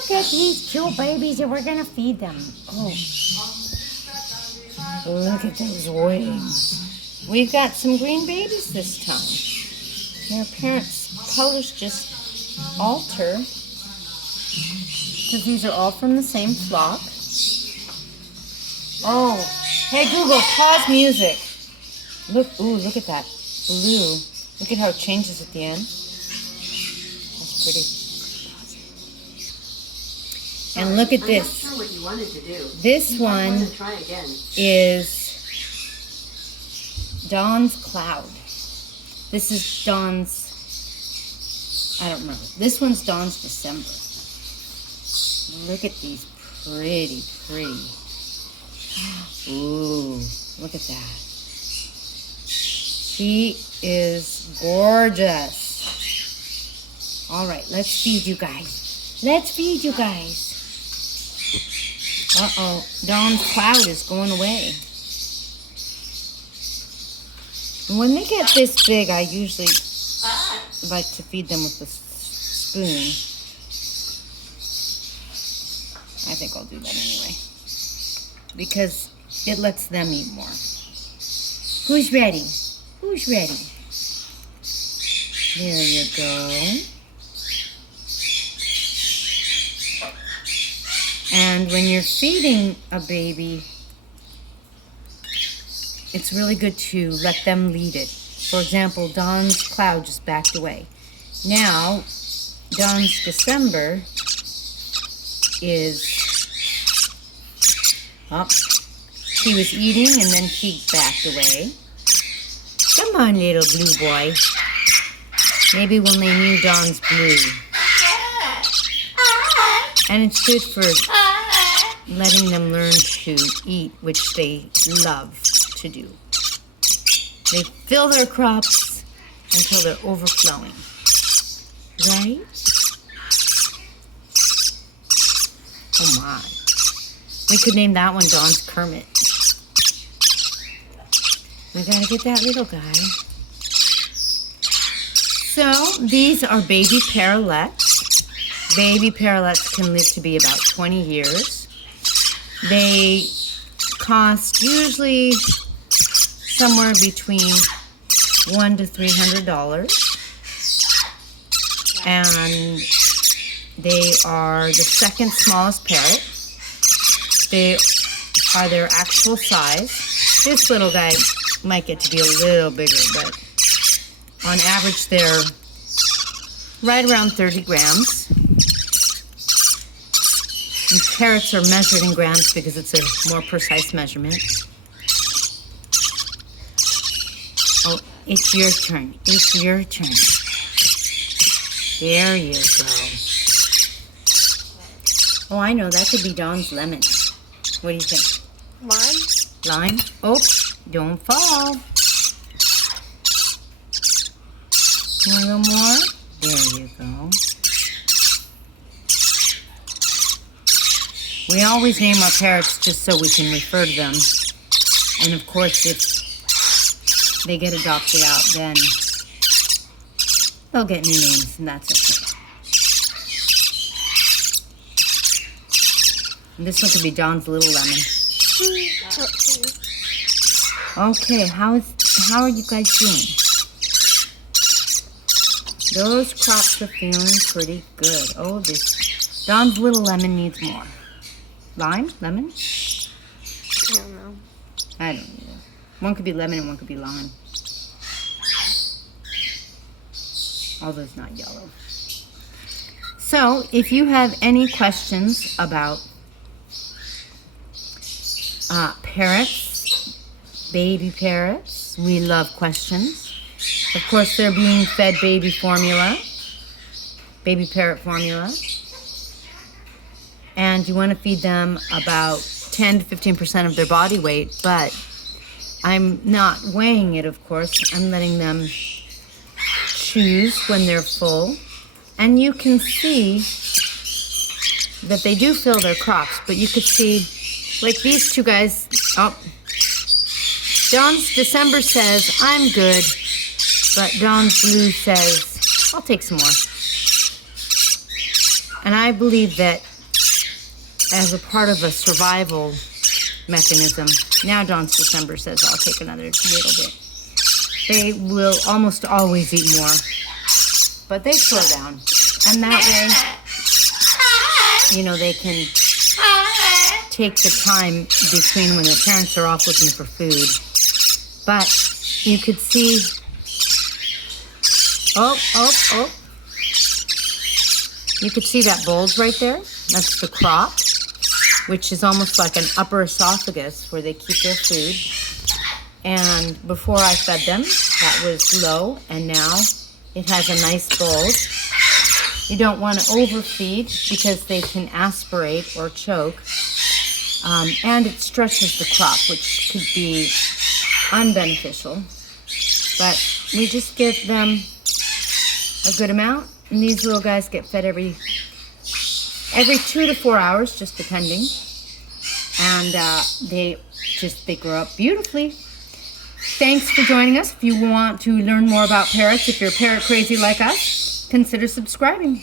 Look at these cute babies and we're going to feed them. Oh, look at those wings. We've got some green babies this time. Their parents' colors just alter because these are all from the same flock. Oh, hey Google, pause music. Look, ooh, look at that blue. Look at how it changes at the end. That's pretty. And look at this. I'm not sure what you wanted to do. This one is Dawn's Cloud. This is Dawn's, I don't remember. This one's Dawn's December. Look at these pretty. Ooh, look at that. She is gorgeous. All right, let's feed you guys. Let's feed you guys. Uh-oh, Dawn's Cloud is going away. When they get this big, I usually like to feed them with the spoon. I think I'll do that anyway, because it lets them eat more. Who's ready? Who's ready? There you go. And when you're feeding a baby, it's really good to let them lead it. For example, Dawn's Cloud just backed away. Now, Dawn's December is up. She was eating and then she backed away. Come on, little blue boy. Maybe we'll name you Dawn's Blue. And it's good for letting them learn to eat, which they love to do. They fill their crops until they're overflowing. Right? Oh my. We could name that one Dawn's Kermit. We gotta get that little guy. So, these are baby parrotlets. Baby parrotlets can live to be about 20 years. They cost usually somewhere between $100 to $300. And they are the second smallest parrot. They are their actual size. This little guy might get to be a little bigger, but on average they're right around 30 grams. And parrots are measured in grams because it's a more precise measurement. Oh, it's your turn. It's your turn. There you go. Oh, I know. That could be Dawn's Lemon. What do you think? Lime? Lime? Oh, don't fall. Want a little more? There you go. We always name our parrots just so we can refer to them. And of course, if they get adopted out, then they'll get new names, and that's okay. And this one could be Dawn's Little Lemon. Okay, how are you guys doing? Those crops are feeling pretty good. Oh, this Dawn's Little Lemon needs more. Lime? Lemon? I don't know. I don't know. One could be lemon and one could be lime. Although it's not yellow. So, if you have any questions about parrots, baby parrots, we love questions. Of course, they're being fed baby formula, baby parrot formula. And you want to feed them about 10 to 15% of their body weight, but I'm not weighing it, of course. I'm letting them choose when they're full. And you can see that they do fill their crops, but you could see, like these two guys, oh, Dawn's December says, I'm good, but Dawn's Blue says, I'll take some more. And I believe that as a part of a survival mechanism. Now Dawn's December says I'll take another little bit. They will almost always eat more, but they slow down. And that way, you know, they can take the time between when their parents are off looking for food. But you could see, you could see that bulge right there. That's the crop, which is almost like an upper esophagus where they keep their food. And before I fed them, that was low, and now it has a nice bulge. You don't want to overfeed because they can aspirate or choke. And it stretches the crop, which could be unbeneficial. But we just give them a good amount, and these little guys get fed every 2 to 4 hours, just depending. And they grow up beautifully. Thanks for joining us. If you want to learn more about parrots, if you're parrot crazy like us, consider subscribing.